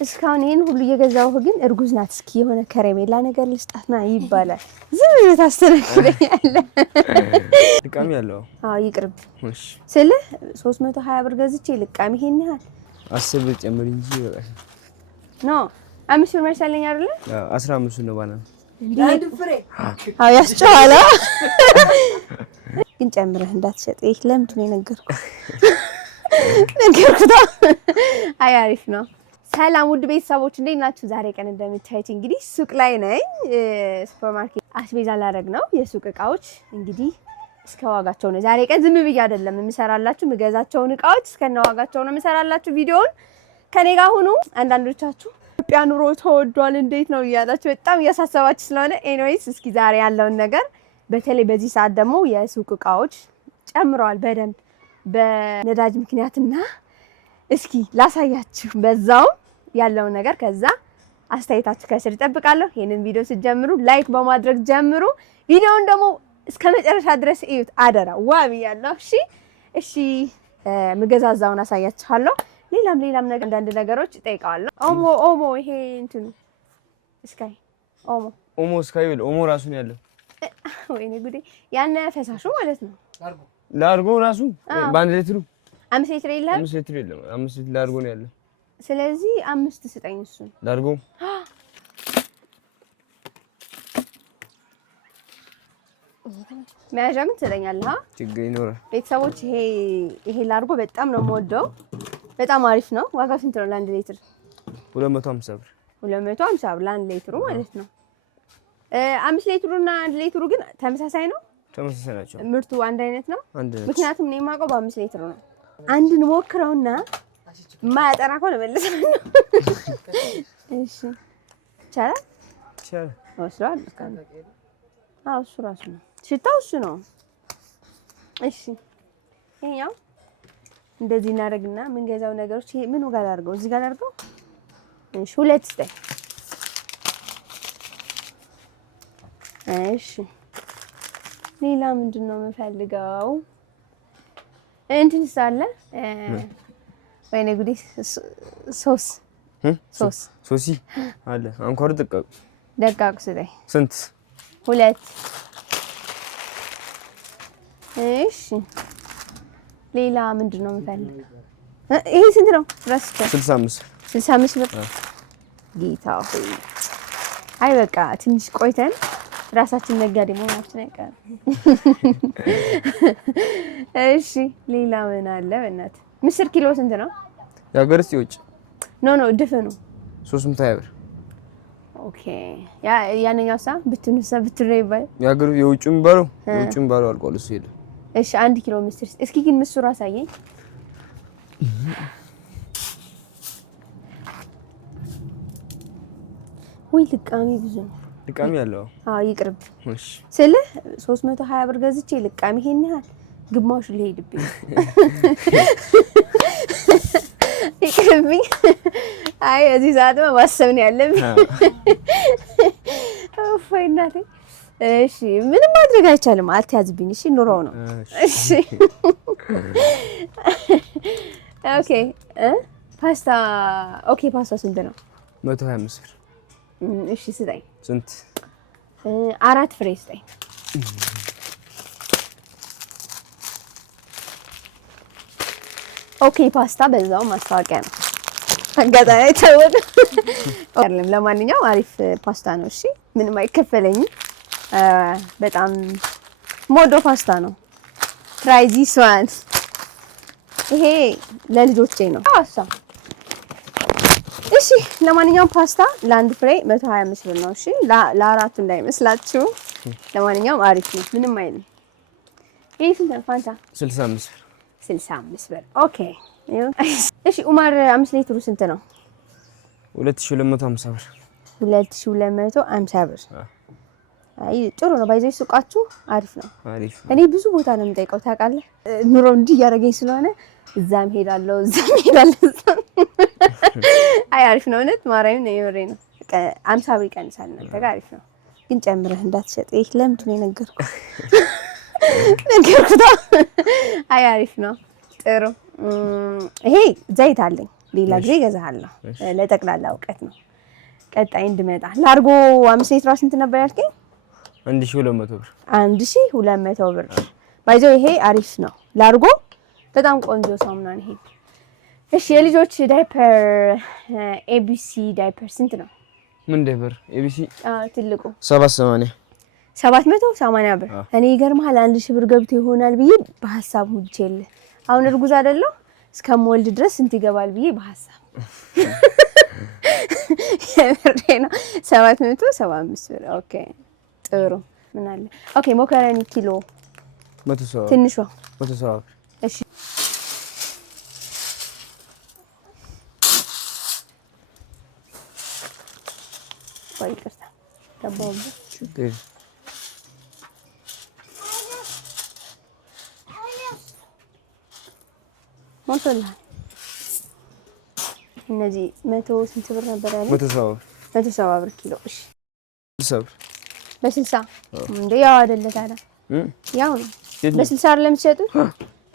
እስካሁን ይሄን ሁሉ እየገዛው ግን እርጉዝ ናት እስኪ የሆነ ከረሜላ ነገር ልስጣትና ይባላል ዝም ብለህ ታስተናግደኛለህ ልቃሚ ያለው አዎ ይቅርብ እሺ ስለ 320 ብር ገዝቼ ልቃሚ ይሄን ያህል 10 ብር ጨምር እንጂ በቃ ኖ 5 ብር መሰለኝ አይደለ 15 ነው ባላ አንድ ፍሬ አዎ ያስጨዋላ ግን ጨምረህ እንዳትሸጥ ይሄ ለምንድን ነው ነገርኩት አይ አሪፍ ነው ሰላም ውድ ቤተሰቦች እንዴት ናችሁ? ዛሬ ቀን እንደምታዩት እንግዲህ ሱቅ ላይ ነኝ። ሱፐርማርኬት አስቤዛ ላደርግ ነው። የሱቅ እቃዎች እንግዲህ እስከ ዋጋቸው ነው። ዛሬ ቀን ዝም ብዬ አይደለም የምሰራላችሁ፣ ምገዛቸውን እቃዎች እስከነ ዋጋቸው ነው የምሰራላችሁ። ቪዲዮውን ከኔ ጋር ሁኑ። አንዳንዶቻችሁ ኢትዮጵያ ኑሮ ተወዷል እንዴት ነው እያላችሁ በጣም እያሳሰባችሁ ስለሆነ ኤኒዌይስ እስኪ ዛሬ ያለውን ነገር በተለይ በዚህ ሰዓት ደግሞ የሱቅ እቃዎች ጨምረዋል በደንብ በነዳጅ ምክንያትና እስኪ ላሳያችሁ በዛው ያለውን ነገር ከዛ አስተያየታችሁ ከስር እጠብቃለሁ። ይሄንን ቪዲዮ ስትጀምሩ ላይክ በማድረግ ጀምሩ። ቪዲዮውን ደግሞ እስከ መጨረሻ ድረስ እዩት አደራ ዋብያለሁ። እሺ ምገዛዛውን አሳያችኋለሁ። ሌላም ነገር አንዳንድ ነገሮች እጠይቃለሁ። ኦሞ ይሄ እንትኑ ስካይ ኦሞ ስካይ ኦሞ ራሱ ነው ያለው። ወይኔ ጉዴ ያነ ፈሳሹ ማለት ነው። ላርጎ ራሱ ባንድ ሊትሩ 5 ሊትር የለም 5 ሊትር የለም 5 ሊትር ላርጎ ነው ያለው። ስለዚህ 5 ስጠኝ እሱን ላርጎ መያዣ ምን ትለኛለህ? ችግር ይኖራል ቤተሰቦች ይሄ ላርጎ በጣም ነው የምወደው። በጣም አሪፍ ነው። ዋጋው ስንት ነው ለአንድ ሊትር? 250 ብር 250 ብር ለአንድ ሊትሩ ማለት ነው። 5 ሊትሩና 1 ሊትሩ ግን ተመሳሳይ ነው? ተመሳሳይ ናቸው። ምርቱ አንድ አይነት ነው? ምክንያቱም እኔ የማውቀው በ5 ሊትሩ ነው። አንድን ሞክረውና ማያጠራ ከሆነ መልሰን ነው። እሺ ይቻላል ወስዷል። አዎ እሱ ራሱ ነው ሽታው እሱ ነው። እሺ ይሄኛው እንደዚህ እናደርግና የምንገዛው ነገሮች ይሄ ምን ጋር አድርገው እዚህ ጋር አድርገው። እሺ ሁለት ስጠኝ። እሺ ሌላ ምንድን ነው የምፈልገው? እንትን ሳለ ወይኔ ጉዲ ሶሲ አለ አንኳር ደቃቁ ስጠኝ። ስንት? 2 እሺ ሌላ ምንድን ነው የምፈልገው? ይሄ ስንት ነው? 65 ብር ጌታ ሆይ አይ በቃ ትንሽ ቆይተን ራሳችን ነጋዴ መሆናችን አይቀርም። እሺ ሌላ ምን አለ? በእናትህ ምስር ኪሎ ስንት ነው? ያገርስ ይውጭ ኖ ድፍኑ 320 ብር። ኦኬ ያነኛው ሳ ብትኑ ይባል ያገር የውጭም ባለው አልቋል እሱ ሄደ። እሺ 1 ኪሎ ምስር እስኪ ግን ምስሩ አሳየኝ። ወይ ልቃሚ ብዙ ነው። ልቃሚ ያለው አዎ ይቅርብ። እሺ ስለ 320 ብር ገዝቼ ልቃሚ ይሄን ያህል ግማሹ ሊሄድብኝ ይቅርብኝ። አይ እዚህ ሰዓት ማሰብ ነው ያለብኝ። ወይ እናቴ እሺ ምንም ማድረግ አይቻልም። አትያዝብኝ እሺ ኑሮው ነው። እሺ ኦኬ ፓስታ ፓስታ ስንት ነው? 125 ብር። እሺ ስጠኝ። ስንት? 4 ፍሬ ስጠኝ። ፓስታ በዛው ማስታወቂያ ነው አጋጣሚ አይታወቅም። ለማንኛውም አሪፍ ፓስታ ነው። እሺ ምንም አይከፈለኝም። በጣም ሞዶ ፓስታ ነው። ትራይ ዚስ ዋን። ይሄ ለልጆቼ ነው። እሺ ለማንኛውም ፓስታ ለአንድ ፍሬ 125 ብር ነው። እሺ ለአራቱ እንዳይመስላችሁ። ለማንኛውም አሪፍ ነው፣ ምንም አይልም። ይሄ ስንት ነው? ፋንታ 65 ብር። ኦኬ እሺ ኡማር 5 ሊትሩ ስንት ነው? 2250 ብር። 2250 ብር። አይ ጥሩ ነው። ባይዘይ ሱቃችሁ አሪፍ ነው። እኔ ብዙ ቦታ ነው የምጠይቀው ታውቃለህ። ኑሮ እንዲህ እያደረገኝ ስለሆነ እዛም ሄዳለሁ። አይ አሪፍ ነው እውነት ማርያም ነው የምሬ ነው። 50 ብር ይቀንሳል እናንተ ጋር አሪፍ ነው። ግን ጨምረህ እንዳትሸጥ ይሄ ለምንድን ነው የነገርኩህ? አይ አሪፍ ነው ጥሩ። ይሄ ዘይት አለኝ ሌላ ጊዜ እገዛሃለሁ። ለጠቅላላ እውቀት ነው። ቀጣይ እንድመጣ ላርጎ 5 ሊትር ስንት ነበር ያልከኝ? 1200 ብር። 1200 ብር ባይዘው ይሄ አሪፍ ነው። ላርጎ በጣም ቆንጆ ሳሙና ነው ይሄ። እሺ የልጆች ዳይፐር ኤቢሲ ዳይፐር ስንት ነው? ምን ዳይፐር ኤቢሲ? ትልቁ 780 ብር። እኔ ይገርምሃል 1000 ብር ገብቶ ይሆናል ብዬ በሐሳብ ሙቼል። አሁን እርጉዝ አይደለሁ እስከምወልድ ድረስ ስንት ይገባል ብዬ በሐሳብ የብሬ ነው 775 ብር። ኦኬ ጥሩ። ምን አለ? ኦኬ ሞከረኒ ኪሎ 170 ትንሿ 170 ብር። እሺ ወይ ይቅርታ ገባሁበት። ሞልቶልሃል። እነዚህ 100 ስንት ብር ነበር ያለው? 170 ብር ኪሎ። እሺ 60 ብር በ60 እንዴ? ያው አይደለ ታዲያ ያው ነው። በ60 አይደለም የምትሸጡት?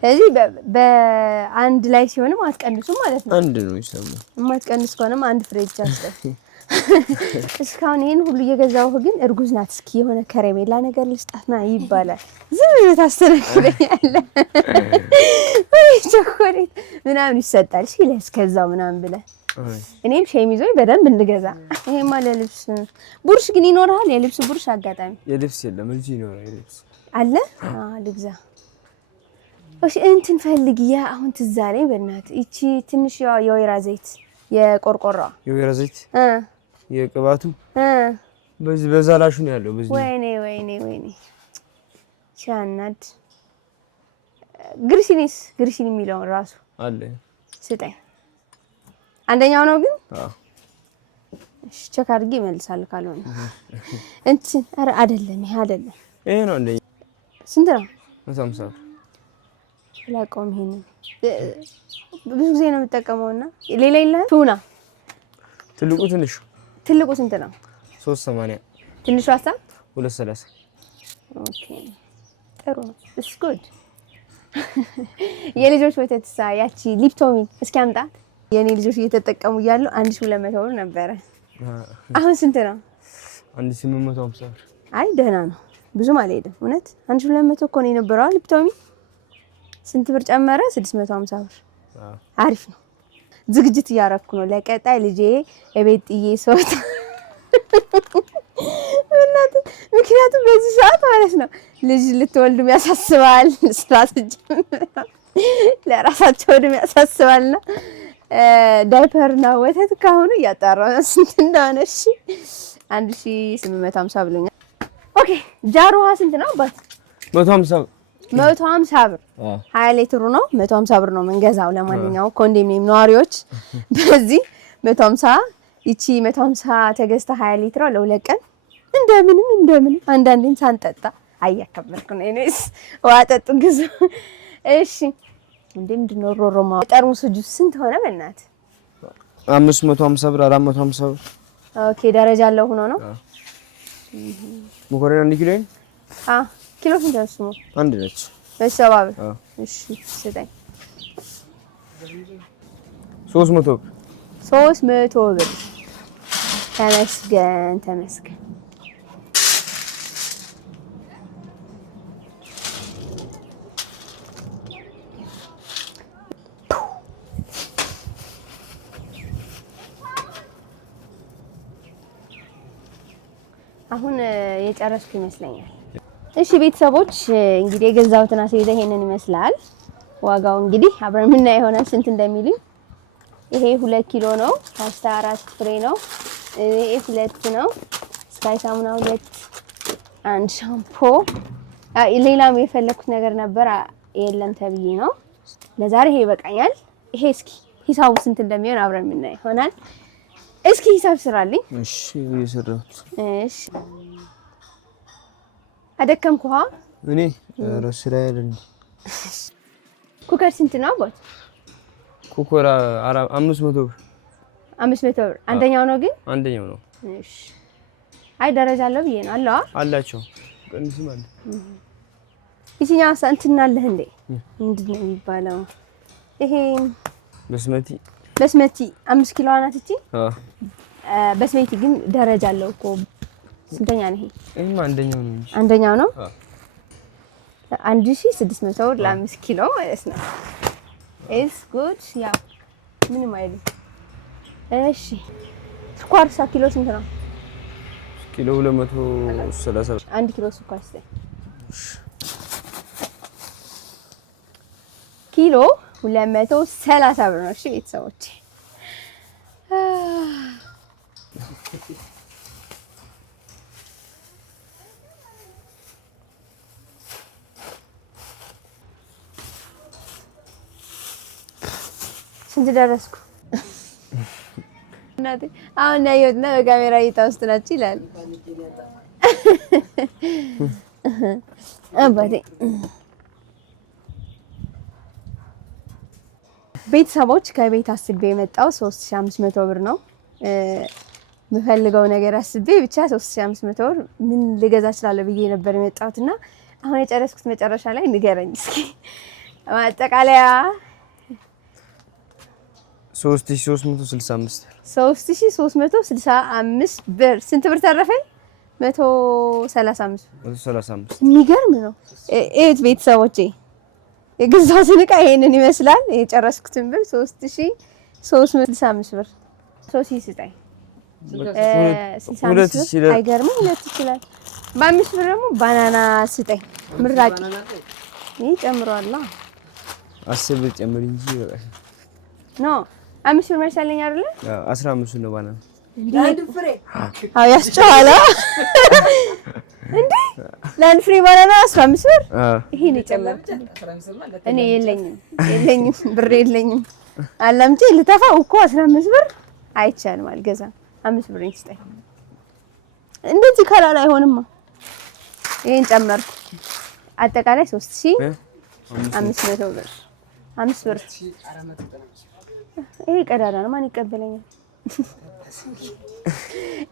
ስለዚህ በአንድ ላይ ሲሆንም አትቀንሱም ማለት ነው። አንድ ነው ይሰማል። የማትቀንስ ከሆነም አንድ ፍሬ ብቻ አስጠፍ። እስካሁን ይሄን ሁሉ እየገዛሁህ ግን እርጉዝ ናት እስኪ የሆነ ከረሜላ ነገር ልስጣት ና ይባላል። ዝም ብለህ ታስተናግደኛለህ። ወይ ቸኮሌት ምናምን ይሰጣል ሲል እስከዛው ምናምን ብለህ እኔም ሼም ይዞኝ በደንብ እንድገዛ። ይሄማ ለልብስ ቡርሽ ግን ይኖርሃል? የልብስ ቡርሽ አጋጣሚ የልብስ የለም እንጂ ይኖራል። የልብስ አለ? ልግዛ። እሺ እንትን ፈልግ። ያ አሁን ትዝ አለኝ በእናትህ ይቺ ትንሽ የወይራ ዘይት የቆርቆሯ የወይራ ዘይት የቅባቱ በዚህ በዛ ላሹ ነው ያለው። በዚህ ወይኔ ሲያናድ። ግሪሲኒስ ግሪሲኒ የሚለው ራሱ አለ ስጠኝ። አንደኛው ነው ግን እሺ ቼክ አድርጌ እመልሳለሁ ካልሆነ እንትን። ኧረ አይደለም ይሄ አይደለም። ይሄ ነው አንደኛ። ስንት ነው? 150 ላቆም። ይሄን ብዙ ጊዜ ነው የምጠቀመውና ሌላ የለህም? ቱና ትልቁ ስንት ነው? 380 ትንሹ 230። ኦኬ ጥሩ ነው። እስ ጉድ። የልጆች ወተት ያቺ ሊፕቶሚ እስኪ አምጣት። የኔ ልጆች እየተጠቀሙ እያሉ 1200 ብር ነበረ። አሁን ስንት ነው? 1850 ብር። አይ ደህና ነው፣ ብዙም አልሄድም። እውነት 1200 እኮ ነው የነበረው ሊፕቶሚ። ስንት ብር ጨመረ? 650 ብር። አሪፍ ነው። ዝግጅት እያረኩ ነው ለቀጣይ ልጄ እቤት ጥዬ ሰውት ምክንያቱም በዚህ ሰዓት ማለት ነው ልጅ ልትወልዱም ያሳስባል፣ ስራ ስትጀምሩ ለራሳቸው ያሳስባልና ዳይፐርና ወተት ካሁኑ እያጣራሁ ነው ስንት እንደሆነ። እሺ 1850 ብሎኛል። ኦኬ ጃር ውሃ ስንት ነው አባት? 150 ብር 20 ሊትሩ ነው 150 ብር ነው የምንገዛው። ለማንኛውም ኮንዶሚኒየም ነዋሪዎች በዚህ 150 ይቺ 150 ተገዝታ 20 ሊትሯ ለሁለት ቀን እንደምንም አንዳንዴን ሳንጠጣ አያከበርኩ ነው። እኔስ ውሃ ጠጡ ግዙ። እሺ እንዴ ምንድነው ሮሮማ ጠርሙስ ጁስ ስንት ሆነ በእናት? 550 ብር 450 ብር። ኦኬ ደረጃ አለው ሆኖ ነው። መኮረኒ 1 ኪሎ ኪሎ ስንት ነው? እሱ አንድ ነች 70 ብር። እሺ ስጠኝ። 300 ብር 300 ብር። ተመስገን። አሁን የጨረስኩ ይመስለኛል። እሺ ቤተሰቦች እንግዲህ የገዛሁትን አስቤዛ ይሄንን ይመስላል። ዋጋው እንግዲህ አብረን የምናየው ይሆናል ስንት እንደሚልኝ። ይሄ 2 ኪሎ ነው። ፓስታ 4 ፍሬ ነው። ይሄ 2 ነው። ስካይ ሳሙና 2፣ 1 ሻምፖ። ሌላም የፈለኩት ነገር ነበር የለም ተብዬ ነው። ለዛሬ ይሄ ይበቃኛል። ይሄ እስኪ ሂሳቡ ስንት እንደሚሆን አብረን የምናየው ይሆናል። እስኪ ሂሳብ ስራልኝ። እሺ እየሰራሁት። እሺ አደከምኩህ እኔ ረስራ አይደል። ኩከር ስንት ነው አባት? ኩከር 500 ብር። 500 ብር አንደኛው ነው ግን? አንደኛው ነው። እሺ አይ ደረጃ አለው ብዬ ነው። አለው አላቸው ቀንስም አለ። ይሄኛው እንትን አለህ እንዴ? ምንድን ነው የሚባለው? ይሄ በስመቲ በስመቲ 5 ኪሎ ናት እቺ። በስመቲ ግን ደረጃ አለው እኮ። ስንተኛ ነው ይሄ? ይሄማ አንደኛው ነው እንጂ አንደኛው ነው። 1600 ብር ለ5 ኪሎ ማለት ነው። ኢስ ጉድ ያው ምንም አይደለም። እሺ ስኳር ኪሎ ስንት ነው? ኪሎ 230 1 ኪሎ ስኳር ስጠኝ። ኪሎ 230 ብር ነው። እሺ ቤተሰቦች ስንት ደረስኩ? እናቴ አሁን ያየሁትና በካሜራ እይታ ውስጥ ናችሁ ይላል አባቴ። ቤተሰቦች ከቤት አስቤ የመጣው 3500 ብር ነው። የምፈልገው ነገር አስቤ ብቻ 3500 ብር ምን ልገዛ እችላለሁ ብዬ ነበር የመጣሁትና አሁን የጨረስኩት መጨረሻ ላይ ንገረኝ እስኪ ማጠቃለያ 3365 ብር። ስንት ብር ተረፈኝ? 135። የሚገርም ነው። እህት ቤተሰቦቼ የገዛሁትን ዕቃ ይሄንን ይመስላል። የጨረስኩትን ብር 3365 ብር። 3 ስጠኝ። 65 ብር አይገርምም? 2 ይችላል። በ5 ብር ደግሞ ባናና ስጠኝ። ምራቂ ይሄ ጨምሯል። 10 ብር ጨምር እንጂ ይበቃል። ኖ 5 ብር መሰለኝ አይደለ? 15 ነው ባናና። አዎ ያስጨዋላ እንዴ! ለአንድ ፍሬ ባናና 15 ብር። ይሄን የጨመርኩት እኔ የለኝም ብር የለኝም። አላምጪ ልተፋው እኮ 15 ብር አይቻልም፣ አልገዛም። 5 ብር ይስጠኝ። እንደዚህ ካላላ አይሆንማ። ይሄን ጨመርኩ። አጠቃላይ 3500 ብር። 5 ብር ይሄ ቀዳዳ ነው። ማን ይቀበለኛል?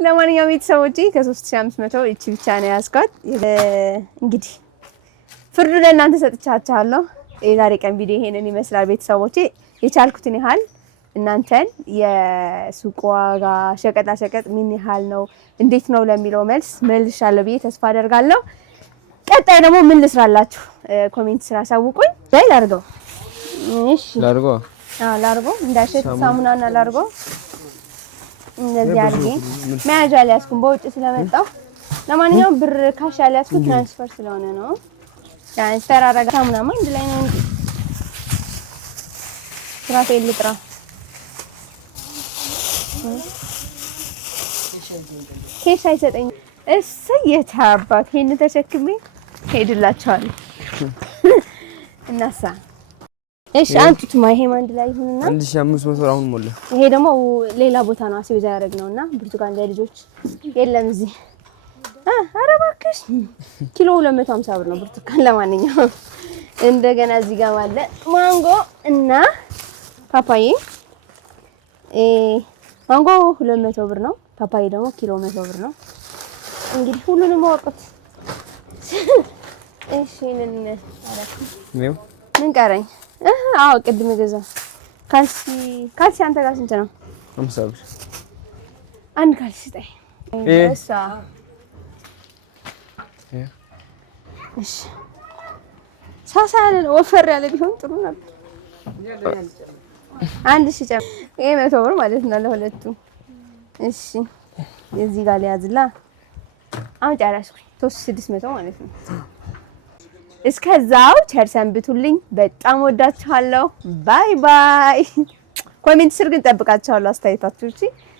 ለማንኛውም ቤተሰቦቼ ከ3500 እቺ ብቻ ነው ያስኳት። እንግዲህ ፍርዱ ለእናንተ ሰጥቻችኋለሁ። የዛሬ ቀን ቪዲዮ ይሄንን ይመስላል ቤተሰቦቼ። የቻልኩትን ያህል እናንተን የሱቅ ዋጋ ሸቀጣ ሸቀጥ ምን ያህል ነው እንዴት ነው ለሚለው መልስ መልሻለሁ ብዬ ተስፋ አደርጋለሁ። ቀጣይ ደግሞ ምን ልስራላችሁ ኮሜንት ስራ አሳውቁኝ። ዳይ ላርገው። እሺ ላርገው። ላርገው እንዳሸት ሳሙናና ላርገው። እንደዚህ አድርጌ መያዣ ሊያስኩን በውጭ ስለመጣሁ። ለማንኛውም ብር ካሽ ያልያዝኩ ትራንስፈር ስለሆነ ነው። ትራንስፈር አረጋ። ሳሙናማ አንድ ላይ ነው እንጂ ትራፌል ልጥራ። ኬሽ አይሰጠኝ። እሰይ የታባክ ይሄን ተሸክሜ ሄድላችኋለሁ። እናሳ እሺ አንቱት ማይ ሄም አንድ ላይ ይሁንና 1500 አሁን ሞላ። ይሄ ደግሞ ሌላ ቦታ ነው አስቤዛ ያደረግነውና ብርቱካን ለልጆች የለም እዚህ። ኧረ እባክሽ ኪሎ 250 ብር ነው ብርቱካን። ለማንኛውም እንደገና እዚህ ጋር አለ ማንጎ እና ፓፓዬ። ማንጎ 200 ብር ነው። ፓፓዬ ደግሞ ኪሎ 100 ብር ነው። እንግዲህ ሁሉንም ወቁት። እሺ ምን ቀረኝ? አዎ ቅድም ገዛ ካልሲ አንተ ጋር ስንት ነው? 50 ብር። አንድ ካልሲ ስጠኝ። እሺ እሺ ሳሳ ያለ ወፈር ያለ ቢሆን ጥሩ ነበር። አንድ ሺህ ጨምር። ይሄ 100 ብር ማለት ነው ለሁለቱ። እሺ እዚህ ጋር ሊያዝላ አሁን ጨረስኩኝ። 3600 ማለት ነው። እስከዛው ቸር ሰንብቱልኝ። በጣም ወዳችኋለሁ። ባይ ባይ። ኮሜንት ስር ግን ጠብቃችኋለሁ አስተያየታችሁ። እሺ